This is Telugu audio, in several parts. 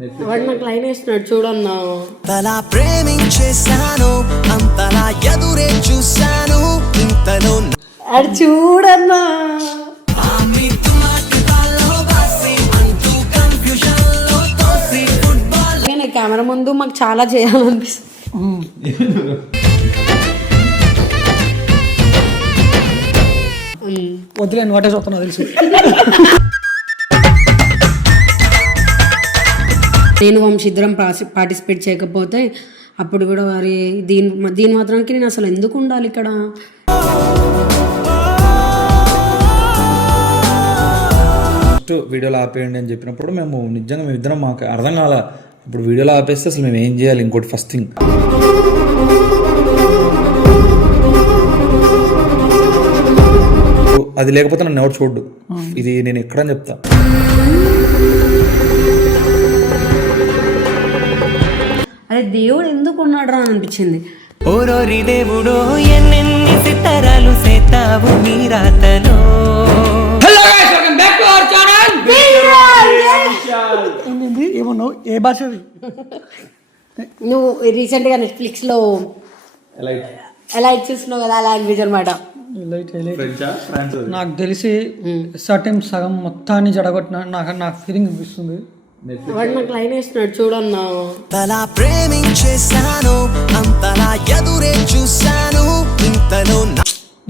వాడు నాకు లైన్ వేస్తున్నాడు చూడన్నా. తలా ప్రేమించేశాను అంతలా ఎదురే చూశాను ఇంతలో అది చూడన్నా. కెమెరా ముందు మాకు చాలా చేయాలనిపిస్తుంది. వద్దులే వాటే చూస్తున్నా తెలుసు. నేను వంశీ ఇద్దరం పార్టిసిపేట్ చేయకపోతే అప్పుడు కూడా వారి దీని మాత్రానికి నేను అసలు ఎందుకు ఉండాలి ఇక్కడ. ఫస్ట్ వీడియోలో ఆపేయండి అని చెప్పినప్పుడు మేము నిజంగా మేమిద్దరం మాకు అర్థం కాల. ఇప్పుడు వీడియోలో ఆపేస్తే అసలు మేము ఏం చేయాలి. ఇంకోటి ఫస్ట్ థింగ్ అది లేకపోతే నన్ను ఎవరు చూడ్డు. ఇది నేను ఎక్కడని చెప్తా. అదే దేవుడు ఎందుకు ఉన్నాడు రా అనిపించింది. ఓరోరి దేవుడో ఎన్నెన్ని సితారాలు సేతావు నీ రాతలో. ఏమన్నావు? ఏ భాష? నువ్వు రీసెంట్ గా నెట్ఫ్లిక్స్ లో ఎలైట్ చూసినావు కదా, లాంగ్వేజ్ అనమాట. నాకు తెలిసి సర్టెన్ సగం మొత్తాన్ని జడగొట్టిన నాకు ఫీలింగ్ అనిపిస్తుంది. వాడు నాకు లైన్ వేస్తున్నాడు చూడన్నా. తలా ప్రేమించేశాను అంతలా ఎదురే చూశాను ఇంతలో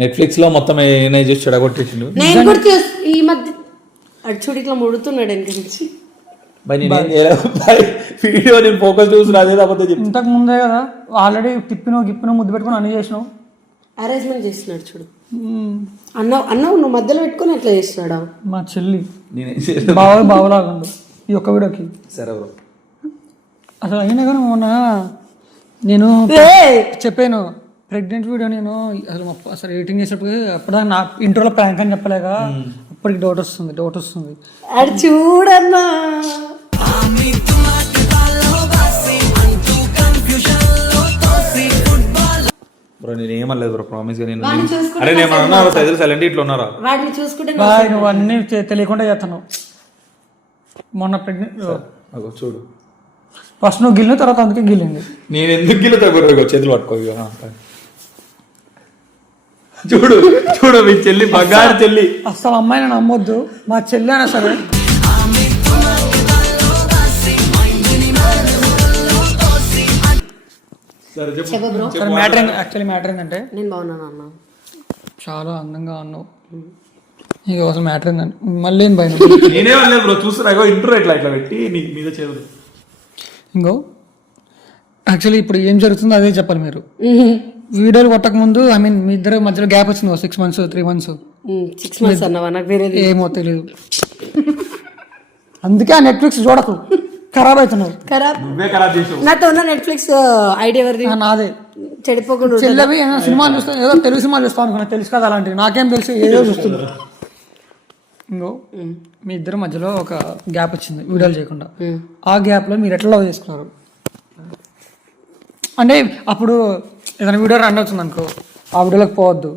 నెట్ఫ్లిక్స్ లో మొత్తం ఏమైనా చేసి చెడగొట్టేసిండు. నేను కూడా ఈ మధ్య అటు చూడు ఇట్లా ముడుతున్నాడు వెనక నుంచి. వీడియో నేను ఫోకస్ చూసి రాదేదాపోతే ఇంతకు ముందే కదా ఆల్రెడీ గిప్పినో ముద్దు పెట్టుకుని అన్ని చేసినావు. అరేంజ్మెంట్ చేస్తున్నాడు చూడు. అన్నావు నువ్వు మధ్యలో పెట్టుకుని ఎట్లా చేస్తున్నాడా? మా చెల్లి బావలాగా ఈ ఒక్క వీడియోకి. సరే అసలు అయినా కానీ మొన్న నేను చెప్పాను ప్రెగ్నెంట్ వీడియో నేను అసలు ఎడిటింగ్ చేసినప్పుడు అప్పుడు నా ఇంట్రోలో ప్రాంక్ అని చెప్పలేక అప్పటికి డౌట్ వస్తుంది. అది చూడన్నా. బ్రో నేను ఏమలేదు బ్రో, ప్రామిస్ గా నేను. అరే నేను అన్నా సైలెంట్ ఇట్లా ఉన్నారా? వాటిని చూసుకుంటే నువ్వు అన్ని తెలియకుండా చేస్తాను. మొన్న ప్రెగ్నెంట్ చూడు ఫస్ట్ నువ్వు గిల్లిన తర్వాత అందుకే గిల్లింది. నేను ఎందుకు గిల్లుతా చేతులు పట్టుకో. చూడు మీ చెల్లి బంగారు చెల్లి. అసలు అమ్మాయిని నమ్మొద్దు, మా చెల్లి అయినా సరే. మ్యాటర్ ఏంటంటే నేను బాగున్నాను అన్న, చాలా అందంగా అన్నావు. ఇక అసలు మ్యాటర్ ఏంటంటే మళ్ళీ భయం. నేనే బ్రో చూస్తున్నా ఇంట్రో ఇట్లా పెట్టి మీద చేయదు. ఇంకో యాక్చువల్లీ ఇప్పుడు ఏం జరుగుతుందో అదే చెప్పాలి మీరు. వీడియోలు కొట్టక ముందు మీ ఇద్దరు మధ్యలో గ్యాప్ వచ్చింది 6 months 3 months. 6 months అన్నవా? నాకు వేరేది ఏమో తెలియదు. అందుకే ఆ నెట్ఫ్లిక్స్ చూడకు, ఖరాబ్ అవుతున్నావు. నాతో ఉన్న నెట్ఫ్లిక్స్ ఐడియా ఎవరిది? నాదే. చెడిపోకుండా చెల్లవి సినిమాలు చూస్తా, ఏదో తెలుగు సినిమాలు చూస్తాను అనుకున్నా. తెలుసు కదా అలాంటివి, నాకేం తెలుసు, ఏదో చూస్తున్నా. ఇంకో మీ ఇద్దరు మధ్యలో ఒక గ్యాప్ వచ్చింది వీడియోలు చేయకుండా. ఆ గ్యాప్ లో మీరు ఎట్లా లవ్ చేసుకున్నారు అంటే అప్పుడు ఏదైనా వీడియో రన్ అవుతుంది అనుకో, ఆ వీడియోలోకి పోవద్దు,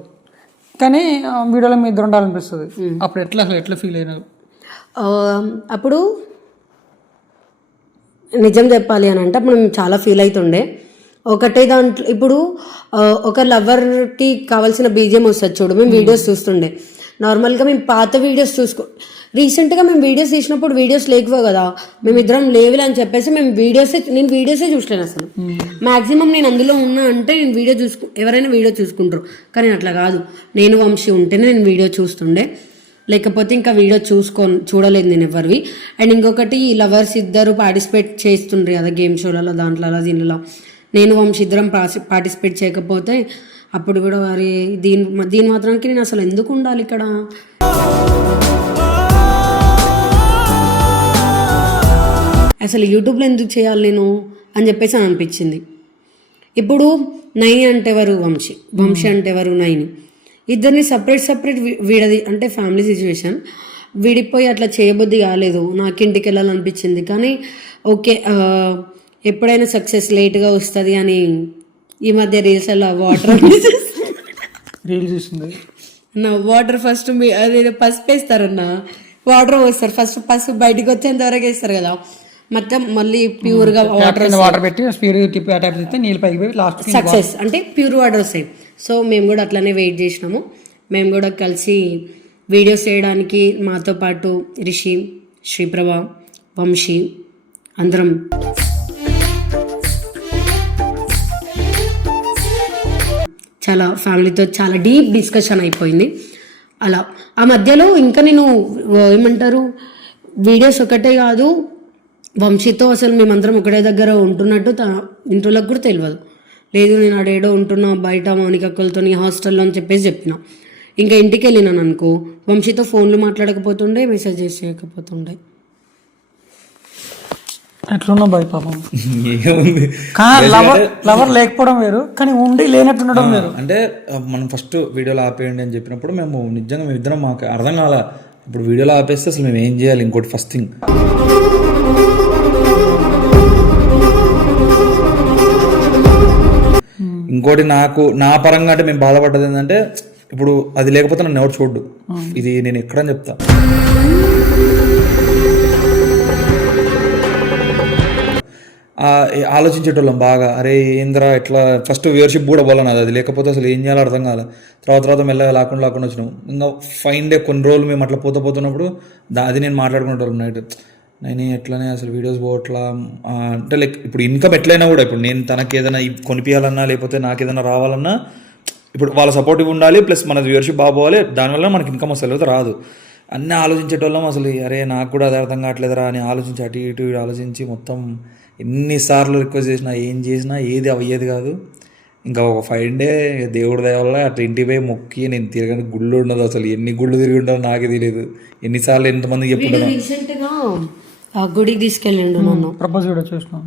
కానీ ఆ వీడియోలో మీ ఇద్దరు ఉండాలనిపిస్తుంది. అప్పుడు ఎట్లా ఫీల్ అయినారు? అప్పుడు నిజం చెప్పాలి అని అంటే అప్పుడు మేము చాలా ఫీల్ అవుతుండే. ఒకటే దాంట్లో ఇప్పుడు ఒక లవర్కి కావాల్సిన బీజియం వస్తుంది చూడు, మేము వీడియోస్ చూస్తుండే. నార్మల్గా మేము పాత వీడియోస్ రీసెంట్గా మేము వీడియోస్ తీసినప్పుడు వీడియోస్ లేకపోవు కదా, మేమిద్దరం లేవులే అని చెప్పేసి నేను వీడియోసే చూసలేను అసలు. మ్యాక్సిమం నేను అందులో ఉన్నా అంటే నేను ఎవరైనా వీడియో చూసుకుంటారు, కానీ అట్లా కాదు. నేను వంశీ ఉంటేనే నేను వీడియో చూస్తుండే, లేకపోతే ఇంకా వీడియో చూడలేదు నేను ఎవరివి. అండ్ ఇంకొకటి లవర్స్ ఇద్దరు పార్టిసిపేట్ చేస్తుండ్రు కదా గేమ్ షోలలో, దాంట్లో అలా దీనిలో నేను వంశీ ఇద్దరం పార్టిసిపేట్ చేయకపోతే అప్పుడు కూడా వారి దీని మాత్రానికి నేను అసలు ఎందుకు ఉండాలి ఇక్కడ. అసలు యూట్యూబ్లో ఎందుకు చేయాలి నేను అని చెప్పేసి అనిపించింది. ఇప్పుడు నైని అంటే ఎవరు? వంశీ అంటే ఎవరు? నైని. ఇద్దరిని సపరేట్ వీడది అంటే ఫ్యామిలీ సిచ్యువేషన్, విడిపోయి అట్లా చేయబుద్ధి కాలేదు. నాకు ఇంటికి వెళ్ళాలనిపించింది, కానీ ఓకే ఎప్పుడైనా సక్సెస్ లేట్గా వస్తుంది అని ఈ మధ్య రీల్స్ అలా వాటర్ నా వాటర్ ఫస్ట్ అదే పసుపు వేస్తారన్న, వాటర్ పోస్తారు ఫస్ట్, పసుపు బయటకు వచ్చేంత వరకు వేస్తారు కదా, మొత్తం మళ్ళీ ప్యూర్గా వాటర్ పెట్టి స్పీడ్ టిప్ ట్యాప్ చేస్తే నీళ్ళు పైకి పోయి లాస్ట్ సక్సెస్ అంటే ప్యూర్ వాటర్ వస్తాయి. సో మేము కూడా అట్లనే వెయిట్ చేసినాము. మేము కూడా కలిసి వీడియోస్ చేయడానికి మాతో పాటు రిషి, శ్రీప్రభ, వంశీ అందరం చాలా ఫ్యామిలీతో చాలా డీప్ డిస్కషన్ అయిపోయింది. అలా ఆ మధ్యలో ఇంకా నేను ఏమంటారు వీడియోస్ ఒకటే కాదు, వంశీతో అసలు మేమందరం ఒకటే దగ్గర ఉంటున్నట్టు ఇంట్లోకి కూడా తెలియదు. లేదు నేను ఆడేడో ఉంటున్నా బయట మౌనికక్కలతో హాస్టల్లో అని చెప్పిన. ఇంకా ఇంటికి వెళ్ళినాను అనుకో, వంశీతో ఫోన్లు మాట్లాడకపోతుండే, మెసేజెస్ చేయకపోతుండే. ఎట్లున్నా బాయ్ పాపం. ఏముంది లవర్ లేకపోవడం వేరు, కానీ ఉండి లేనట్టుండడం వేరు. అంటే మనం ఫస్ట్ వీడియోలో ఆపేయండి అని చెప్పినప్పుడు మేము నిజంగా మేమిద్దరం మాకు అర్థం కాల. ఇప్పుడు వీడియోలో ఆపేస్తే అసలు మేము ఏం చేయాలి? ఇంకోటి ఫస్ట్ థింగ్ ఇంకోటి నా పరంగా అంటే మేము బాధపడ్డది ఏంటంటే, ఇప్పుడు అది లేకపోతే నన్ను ఎవరు చూడ్డు. ఇది నేను ఎక్కడని చెప్తా. ఆలోచించేటోళ్ళం బాగా, అరే ఏంద్రా ఎట్లా ఫస్ట్ వ్యూవర్షిప్ కూడా పోలేను, అది లేకపోతే అసలు ఏం చేయాలో అర్థం కాలే. తర్వాత మెల్లగా లాకుండా వచ్చినాం. ఇంకా ఫైన్ డే కొన్ని రోజులు మేము అట్లా పోతున్నప్పుడు అది నేను మాట్లాడుకునేటోళ్ళం నైట్. నేను ఎట్లనే అసలు వీడియోస్ పోవట్లా అంటే లైక్ ఇప్పుడు ఇన్కమ్ ఎట్లయినా కూడా ఇప్పుడు నేను తనకి ఏదైనా కొనిపించాలన్నా లేకపోతే నాకు ఏదైనా రావాలన్నా ఇప్పుడు వాళ్ళ సపోర్టివ్ ఉండాలి, ప్లస్ మన వ్యూవర్షిప్ బాగా పోవాలి, దానివల్ల మనకి ఇన్కమ్ వస్తుంది, లేకపోతే రాదు. అన్నీ ఆలోచించేటోళ్ళం. అసలు అరే నాకు కూడా అది అర్థం కావట్లేదురా అని ఆలోచించి అటు ఇటు ఆలోచించి మొత్తం ఎన్నిసార్లు రిక్వెస్ట్ చేసినా ఏం చేసినా ఏది అయ్యేది కాదు. ఇంకా ఒక 5 డే దేవుడి దయ వల్ల అట్లా ఇంటికి పోయి మొక్కి నేను తిరగని గుళ్ళు ఉండదు. అసలు ఎన్ని గుళ్ళు తిరిగి ఉంటారో నాకే తెలియదు, ఎన్నిసార్లు ఎంతమందికి చెప్పుకుంటాను. రీసెంట్గా ఆ గుడికి తీసుకెళ్ళిండు నన్ను, ప్రపోజ్ వీడియో చూసినా.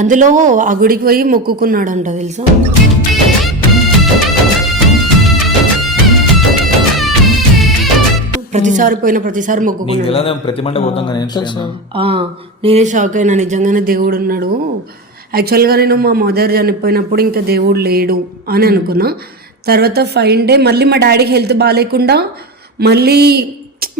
అందులో ఆ గుడికి పోయి మొక్కుకున్నాడు అంట తెలుసా. ప్రతిసారి మొక్కుకున్నాడు. ప్రతి మండే పోతాం కానీ నేనే షాక్ అయినా, నిజంగానే దేవుడు ఉన్నాడు. యాక్చువల్గా నేను మా మదర్ చనిపోయినప్పుడు ఇంకా దేవుడు లేడు అని అనుకున్నా. తర్వాత 5 డే మళ్ళీ మా డాడీకి హెల్త్ బాగాలేకుండా మళ్ళీ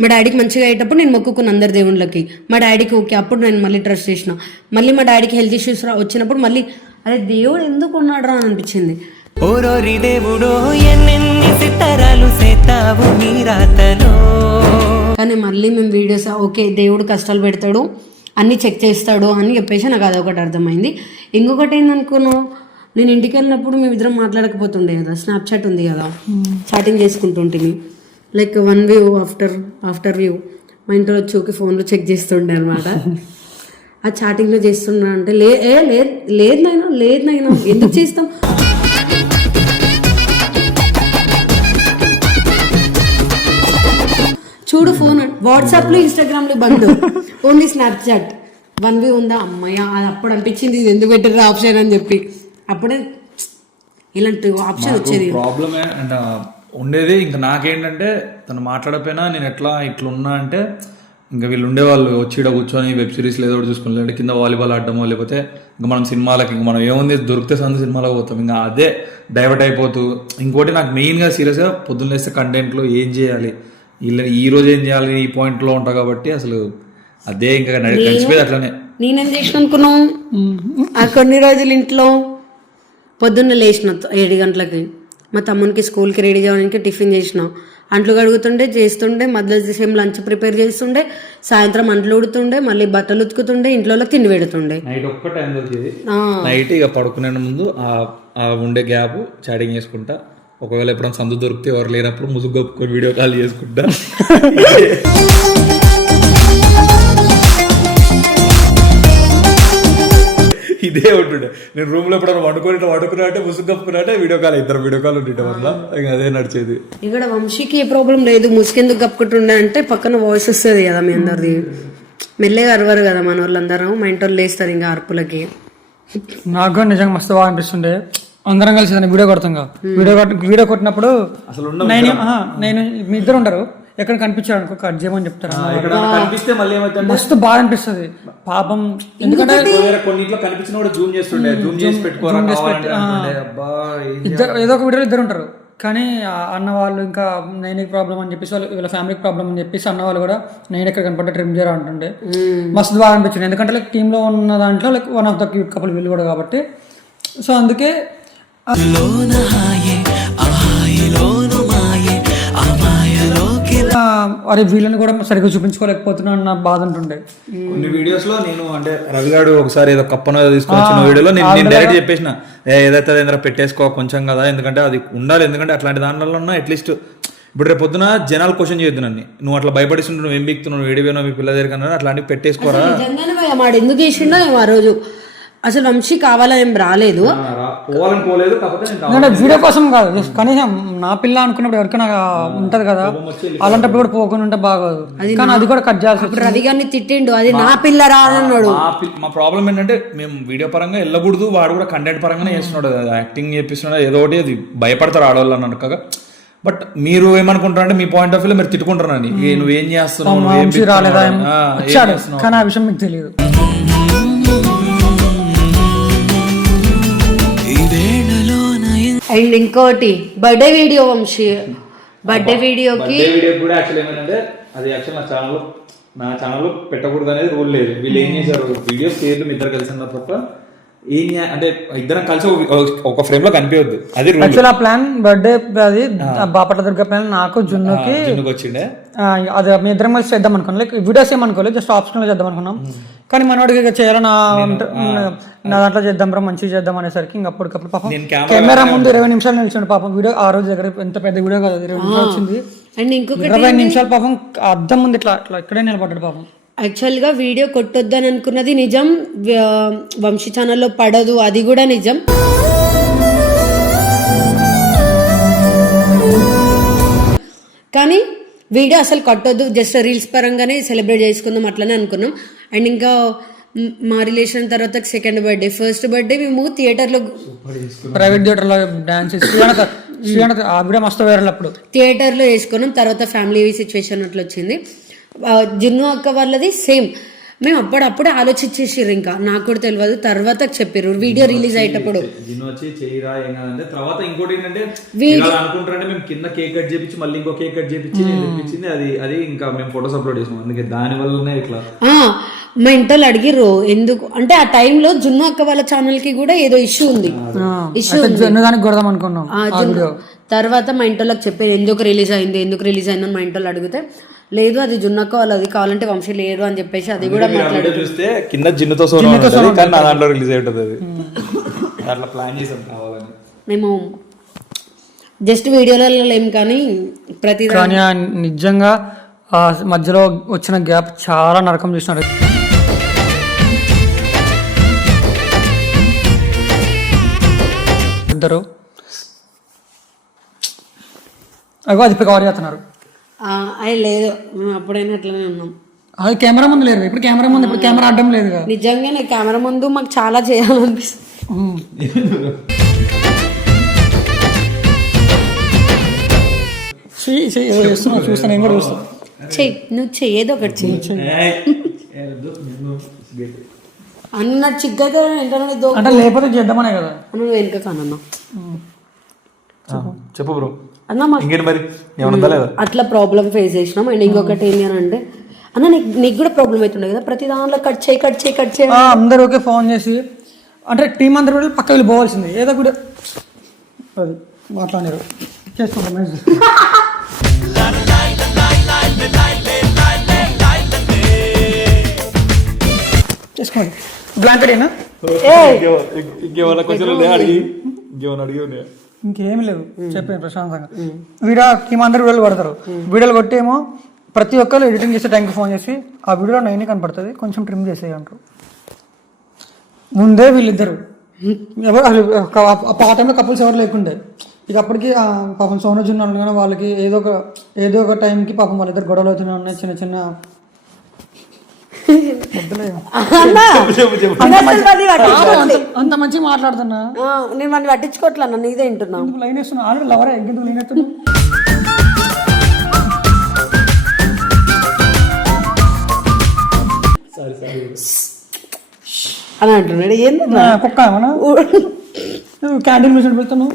మా డాడీకి మంచిగా అయ్యేటప్పుడు నేను మొక్కుకున్న అందరి దేవుళ్ళకి. మా డాడీకి ఓకే, అప్పుడు నేను మళ్ళీ ట్రస్ట్ చేసిన. మళ్ళీ మా డాడీకి హెల్త్ ఇష్యూస్ వచ్చినప్పుడు మళ్ళీ అరే దేవుడు ఎందుకు ఉన్నాడు రా అనిపించింది. ఓరోరి దేవుడో ఎన్నెన్ని సితారాలు సేతావు నీ రాతలో. కానీ మళ్ళీ మేము వీడియోస్ ఓకే దేవుడు కష్టాలు పెడతాడు, అన్నీ చెక్ చేస్తాడు అని చెప్పేసి నాకు అదొకటి అర్థమైంది. ఇంకొకటి ఏందనుకున్నావు, నేను ఇంటికి వెళ్ళినప్పుడు మేము ఇద్దరం మాట్లాడకపోతుండే కదా, స్నాప్చాట్ ఉంది కదా, చాటింగ్ చేసుకుంటుంటే లైక్ 1 వ్యూ ఆఫ్టర్ వ్యూ మా ఇంట్లో వచ్చి ఓకే ఫోన్లో చెక్ చేస్తుండే అనమాట. ఆ చాటింగ్లో చేస్తున్నా అంటే లేదు నైనా ఎందుకు చేస్తాం, చూడు ఫోన్ వాట్సాప్లో ఇన్స్టాగ్రామ్లో బంద్, ఓన్లీ స్నాప్చాట్ 1 వ్యూ ఉందా అమ్మయ్య. అది అప్పుడు అనిపించింది ఇది ఎందుకు పెట్టారు ఆప్షన్ అని చెప్పి. అప్పుడే ఇలాంటి ఆప్షన్ వచ్చేది. ప్రాబ్లమే అంటే ఉండేది. ఇంకా నాకేంటంటే తను మాట్లాడపోయినా నేను ఇట్లా ఉన్నా అంటే ఇంకా వీళ్ళు ఉండేవాళ్ళు వచ్చి ఇక్కడ కూర్చొని వెబ్ సిరీస్లో ఏదో ఒకటి చూసుకుని, లేదంటే కింద వాలీబాల్ ఆడటమో, లేకపోతే ఇంకా మనం సినిమాలకి ఇంకా మనం ఏముంది దొరికితే సినిమాలకు పోతాం, ఇంకా అదే డైవర్ట్ అయిపోతూ. ఇంకోటి నాకు మెయిన్గా సీరియస్గా పొద్దున్న లేస్తే కంటెంట్లో ఏం చేయాలి, ఈ రోజు ఏం చేయాలి ఈ పాయింట్లో ఉంటా కాబట్టి అసలు అదే ఇంకా నడిచిపోయేది. అట్లనే నేనేం చేసిన అనుకున్నావు, ఆ కొన్ని రోజులు ఇంట్లో పొద్దున్న లేచిన 7 గంటలకి మా తమ్మునికి స్కూల్కి రెడీ చేయడానికి టిఫిన్ చేసిన, అంట్లు కడుగుతుండే చేస్తుండే, మధ్య సేమ్ లంచ్ ప్రిపేర్ చేస్తుండే, సాయంత్రం అంట్లు ఉడుతుండే, మళ్ళీ బట్టలు ఉతుకుతుండే, ఇంట్లో తిండి పెడుతుండే. నైట్ ఒక్క టైం దొరికేది, నైట్ ఇక పడుకునే ముందు ఆ ఉండే గ్యాప్ చాటింగ్ చేసుకుంటా. ఒకవేళ ఎప్పుడైనా సందు దొరికితే ఎవరు లేనప్పుడు ముసుగు కప్పుకొని వీడియో కాల్ చేసుకుంటా. ఇదే ఉంటుండే. నేను రూమ్ లో ఎప్పుడైనా వండుకున్నా అంటే ముసుగు కప్పుకున్నా అంటే వీడియో కాల్ ఉంటుండే వల్ల ఇంకా అదే నడిచేది. ఇక్కడ వంశీకి ఏ ప్రాబ్లం లేదు, ముసుకెందుకు కప్పుకుంటుండే అంటే పక్కన వాయిస్ వస్తుంది కదా మీ అందరిది, మెల్లగా అరవరు కదా మన వాళ్ళందరూ, మా ఇంటి వాళ్ళు లేస్తారు ఇంకా అరుపులకి. నాకు నిజంగా మస్తు బాగా అనిపిస్తుండే, అందరం కలిసి వీడియో కొడతాం. వీడియో కొట్టినప్పుడు అసలు నేను మీ ఇద్దరు ఉంటారు, ఎక్కడ కనిపించాడు అనుకో కట్ చేయమని చెప్తారు. మస్తు బాగా అనిపిస్తుంది పాపం, ఎందుకంటే కనిపించిన కూడా జూమ్ చేస్తుండే, జూమ్ చేసి పెట్టుకోవాలి. ఏదో ఒక వీడియోలో ఇద్దరు ఉంటారు, కానీ అన్న వాళ్ళు ఇంకా నైన్కి ప్రాబ్లం అని చెప్పేసి వీళ్ళ ఫ్యామిలీకి ప్రాబ్లం అని చెప్పేసి అన్న వాళ్ళు కూడా నేను ఎక్కడ కనపడ్డా ట్రిమ్ చేయరా అంటుండే మస్తు బాగా అనిపించింది. ఎందుకంటే లైక్ టీంలో ఉన్న దాంట్లో like one of the cute couple వీళ్ళు కూడా కాబట్టి. సో అందుకే అరే వీళ్ళని కూడా సరిగ్గా చూపించుకోలేకపోతున్నా అన్న బాధ ఉంటుండే. కొన్ని వీడియోస్ లో నేను అంటే రవిగాడు ఒకసారి ఏదో కప్పనో తీసుకొచ్చిన వీడియోలో నేను డైరెక్ట్ చెప్పేసిన ఏదైతే ఏంద్రా పెట్టేసుకో కొంచెం కదా, ఎందుకంటే అది ఉండాలి. ఎందుకంటే అట్లాంటి దాంట్లో ఉన్న అట్లీస్ట్ ఇప్పుడు రేపు పొద్దున జనాలు క్వశ్చన్ చేయొద్దు నన్ను, నువ్వు అట్లా భయపడిస్తుంటే నువ్వు ఏం బిక్తున్నావు వేడిపోయినా మీ పిల్ల దగ్గర కన్నా అట్లాంటివి పెట్టేసుకోరా. నిజంగానే వాడు ఎందుకు చేసిండో ఏమో ఆ రోజు. అసలు వంశీ కావాలని ఏం రాలేదు, పోవాలని పోలేదు. కాకపోతే వీడియో కోసం కాదు, కనీసం నా పిల్ల అనుకున్నప్పుడు ఎవరికైనా ఉంటది కదా, అలాంటప్పుడు కూడా పోకుండా ఉంటే బాగోదు. కానీ అది కూడా కట్ చేయాల్సి రవి గారిని తిట్టిండు, అది నా పిల్ల రా అన్నాడు. మా ప్రాబ్లం ఏంటంటే మేము వీడియో పరంగా వెళ్ళకూడదు, వాడు కూడా కంటెంట్ పరంగానే చేస్తున్నాడు, యాక్టింగ్ చేపిస్తున్నాడు, ఏదో ఒకటి అది భయపడతారు ఆడవాళ్ళు అని అనుకోగా. బట్ మీరు ఏమనుకుంటారంటే మీ పాయింట్ ఆఫ్ వ్యూలో మీరు తిట్టుకుంటారని, నువ్వేం చేస్తున్నావు రాలేదా కానీ ఆ విషయం మీకు తెలియదు. అండ్ ఇంకోటి బర్త్డే వీడియో వంశీ, బర్త్డే వీడియోకి కూడా యాక్చువల్ ఏమైందంటే అది యాక్చువల్ నా ఛానల్ పెట్టకూడదు అనేది రూల్ లేదు. వీళ్ళు ఏం చేశారు, వీడియోస్ చేయడం ఇద్దరు కలిసి ఉన్నారు తప్ప ఏం అంటే ఇద్దరం కలిసి ఒక ఫ్రేమ్ లో కనిపించద్దు. అది యాక్చువల్ ఆ ప్లాన్ బర్త్డే అది బాపట్ల దుర్గా ప్లాన్ నాకు జున్నుకి వచ్చిండే, అది మీ ఇద్దరం కలిసి చేద్దాం అనుకున్నాం. లైక్ వీడియోస్ ఏమనుకోలేదు, జస్ట్ ఆప్షన్ లో చేద్దాం అనుకున్నాం. కానీ మనోడికి చేయాలని నా దాంట్లో చేద్దాం రా మంచిగా చేద్దాం అనేసరికి ఇంకా అప్పటికప్పుడు పాపం కెమెరా ముందు 20 నిమిషాలు నిలిచిండు పాపం. వీడియో ఆ రోజు దగ్గర ఎంత పెద్ద వీడియో కదా, 20 నిమిషాలు వచ్చింది. అండ్ ఇంకొకటి 20 నిమిషాలు పాపం అద్దం ముందు ఇట్లా ఇక్కడే నిలబడ్డాడు పాపం. యాక్చువల్గా వీడియో కొట్టొద్దని అనుకున్నది నిజం, వంశీ ఛానల్లో పడదు అది కూడా నిజం. కానీ వీడియో అసలు కొట్టొద్దు, జస్ట్ రీల్స్ పరంగానే సెలబ్రేట్ చేసుకుందాం అట్లనే అనుకున్నాం. అండ్ ఇంకా మా రిలేషన్ తర్వాత సెకండ్ బర్త్డే, ఫస్ట్ బర్త్డే మేము థియేటర్లో ప్రైవేట్ థియేటర్లో డాన్స్ ఆ వీడియో మస్తు వైరల్ అప్పుడు థియేటర్లో వేసుకున్నాం. తర్వాత ఫ్యామిలీ సిచ్యువేషన్ అట్లా వచ్చింది. జున్ను అక్క వాళ్ళది సేమ్, మేము అప్పుడప్పుడే ఆలోచించేసారు, ఇంకా నాకు కూడా తెలియదు, తర్వాత చెప్పారు వీడియో రిలీజ్ అయ్యేటప్పుడు. తర్వాత ఇంకోటి ఏంటంటే అనుకుంటారంటే మేము కింద కేక్ కట్ చేపించి మళ్ళీ ఇంకో కేక్ కట్ చేపించి తెప్పించింది, అది ఇంకా మేము ఫొటోస్ అప్లోడ్ చేసాం. అందుకే దాని వల్లనే ఇట్లా మా ఇంట్లో అడిగిర్రు ఎందుకు అంటే, ఆ టైంలో జున్ను అక్క వాళ్ళ ఛానల్ కి కూడా ఏదో ఇష్యూ ఉంది, అనుకున్నాం. తర్వాత మా ఇంట్లోకి చెప్పారు ఎందుకు రిలీజ్ అయిందని మా ఇంట్లో అడిగితే, లేదు అది జున్నక్క వాళ్ళది, కావాలంటే వంశీ లేదు అని చెప్పేసి అది కూడా మాట్లాడి చూస్తే కింద జిన్నుతో దాంట్లో రిలీజ్ అవుతుంది. అది అట్లా ప్లాన్ చేసాం కావాలని. మేము జస్ట్ వీడియోలలో లేం కానీ ప్రతి నిజంగా మధ్యలో వచ్చిన గ్యాప్ చాలా నరకం చూసినారు. ఇద్దరు అది కవర్ చేస్తున్నారు. అది లేదు, మేము అప్పుడైనా అట్లనే ఉన్నాం. అది కెమెరా ముందు లేదు, ఇప్పుడు కెమెరా ముందు, ఇప్పుడు కెమెరా అడ్డం లేదు. నిజంగానే కెమెరా ముందు మాకు చాలా చేయాలనిపిస్తుంది. చూస్తాను నేను కూడా చూస్తాను. నువ్వు చెయ్యేది ఒకటి చెయ్యి అన్న చిగ్గగా అంటే లేకపోతే చేద్దామనే కదా. నువ్వు వెనుక కానన్నా చెప్పు బ్రో అన్న మరి ఏమన్నా లేదా అట్లా ప్రాబ్లం ఫేస్ చేసినాం. అండ్ ఇంకొకటి ఏంటి అని అంటే అన్న నీకు కూడా ప్రాబ్లం అవుతుండే కదా, ప్రతి దాంట్లో కట్ చేయి అందరూ ఓకే ఫోన్ చేసి అంటే టీం అందరూ పక్క వెళ్ళి పోవాల్సింది, ఏదో కూడా అది మాట్లాడారు చేసుకుంటాం. చేసుకోండి బ్లాంకెట్ అయినా ఇంకేమి లేదు, చెప్పాను ప్రశాంతంగా. వీడియో టీం అందరూ వీడియోలు కొడతారు, వీడియోలు కొట్టేమో ప్రతి ఒక్కరు ఎడిటింగ్ చేసే టైంకి ఫోన్ చేసి ఆ వీడియోలో 9 కనపడుతుంది కొంచెం ట్రిమ్ చేసేయి అంటారు. ముందే వీళ్ళిద్దరు ఎవరు ఆ టైంలో కపుల్స్ ఎవరు లేకుండే, ఇక అప్పటికి పాపం సోను జున్ను కానీ వాళ్ళకి ఏదో ఒక టైంకి పాపం వాళ్ళిద్దరు గొడవలు అవుతూనే ఉన్నాయి. చిన్న చిన్న అంత మంచిగా మాట్లాడుతున్నా నేను మన పట్టించుకోవట్లే, నీదే వింటున్నా. లైన్ వేస్తున్నా ఆల్రెడీ లవరే ఎందుకు లైన్ వేస్తున్నా. అని అంటున్నాడు. ఏంది కుక్క ఏమన్నా క్యాంటీన్ మిషన్ పెడుతున్నావు.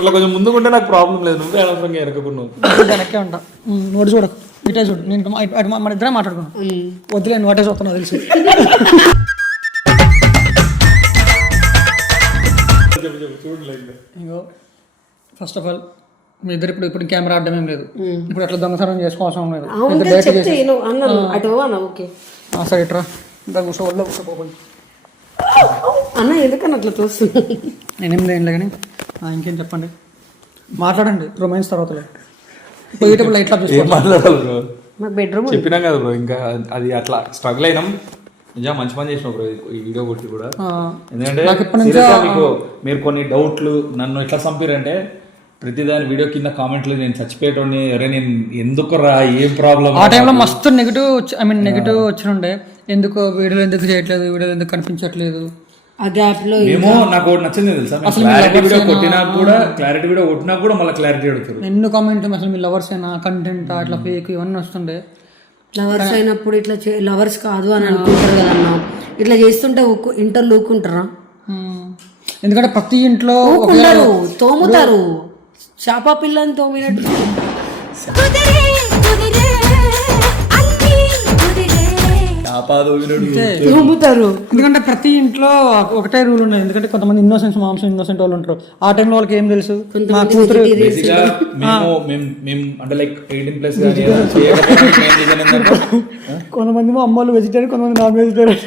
అట్లా కొంచెం ముందుకుంటే నాకు ప్రాబ్లం లేదు, నువ్వే అనవసరంగా వెనకకున్నావు. వెనక్కే ఉంటా. నోటి చూడకు, ఇటే చూడు. నేను మన ఇద్దరే మాట్లాడుకున్నాను. వద్దులే, నువ్వు అటే చూస్తున్నావు తెలుసు. ఇంకో ఫస్ట్ ఆఫ్ ఆల్ మీ ఇద్దరు ఇప్పుడు కెమెరా అడ్డం ఏం లేదు. ఇప్పుడు అట్లా దొంగతనం చేసుకోవాల్సిన లేదు. సరే ఇట్రా కూర్చో, వల్ల కూర్చోపోయి అన్న ఎందుకన్నా అట్లా చూస్తున్నా? నేనేం లేదు కానీ ఇంకేం చెప్పండి, మాట్లాడండి. రొమాన్స్ తర్వాత పోయేటప్పుడు లైట్ ఆఫ్ ఏం మాట్లాడాలి బ్రో? మాకు బెడ్రూమ్ చెప్పినాం కదా బ్రో, ఇంకా అది అట్లా స్ట్రగుల్ అయినాం. నిజంగా మంచి పని చేసినావు బ్రో ఈ వీడియో కొట్టి కూడా. ఎందుకంటే మీకు మీరు కొన్ని డౌట్లు నన్ను ఎట్లా చంపారంటే, ప్రతిదాని వీడియో కింద కామెంట్లు నేను చచ్చిపోయేటోని, అరే నేను ఎందుకు రా, ఏం ప్రాబ్లం. ఆ టైంలో మస్తు నెగిటివ్ వచ్చినుండే. ఎందుకు వీడియోలు ఎందుకు చేయట్లేదు, వీడియోలు ఎందుకు కనిపించట్లేదు. ఆ గ్యాప్ లో ఏమో నాకు ఒకటి నచ్చింది తెలుసా, క్లారిటీ వీడియో కొట్టినా కూడా, క్లారిటీ వీడియో కొట్టినా కూడా మళ్ళీ క్లారిటీ అడుగుతారు. ఎన్నో కామెంట్ అసలు మీ లవర్స్ అయినా కంటెంట్ అట్లా ఫేక్ ఇవన్నీ వస్తుండే. లవర్స్ అయినప్పుడు ఇట్లా లవర్స్ కాదు అని అనుకుంటారు కదన్నా. ఇట్లా చేస్తుంటే ఇంటర్లు ఊకుంటారా? ఎందుకంటే ప్రతి ఇంట్లో తోముతారు, చేప పిల్లని తోమినట్టు తోముతారు. ఎందుకంటే ప్రతి ఇంట్లో ఒకటే రూల్ ఉండదు. ఎందుకంటే కొంతమంది ఇన్నోసెంట్ వాళ్ళు ఉంటారు. ఆ టైంలో వాళ్ళకి ఏం తెలుసు, మా కూతురు కొంతమంది మా అమ్మలు వెజిటేరియన్, కొంతమంది నాన్ వెజిటేరియన్.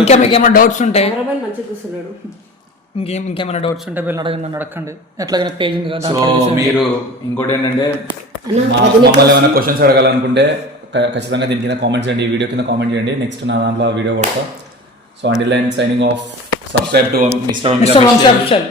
ఇంకేమైనా డౌట్స్ ఉంటాయి, ఇంకేమైనా డౌట్స్ ఉంటే వీళ్ళని అడగండి, నన్ను అడగండి. ఎట్లాగైనా పేజ్ ఉంది కదా. సో మీరు ఇంకోటి ఏంటంటే, మమ్మల్ని ఏమైనా క్వశ్చన్స్ అడగాలనుకుంటే ఖచ్చితంగా దీని కింద కామెంట్ చేయండి, ఈ వీడియో కింద కామెంట్ చేయండి. నెక్స్ట్ నా దాంట్లో వీడియో కొడతా. So until then signing off. Subscribe to mister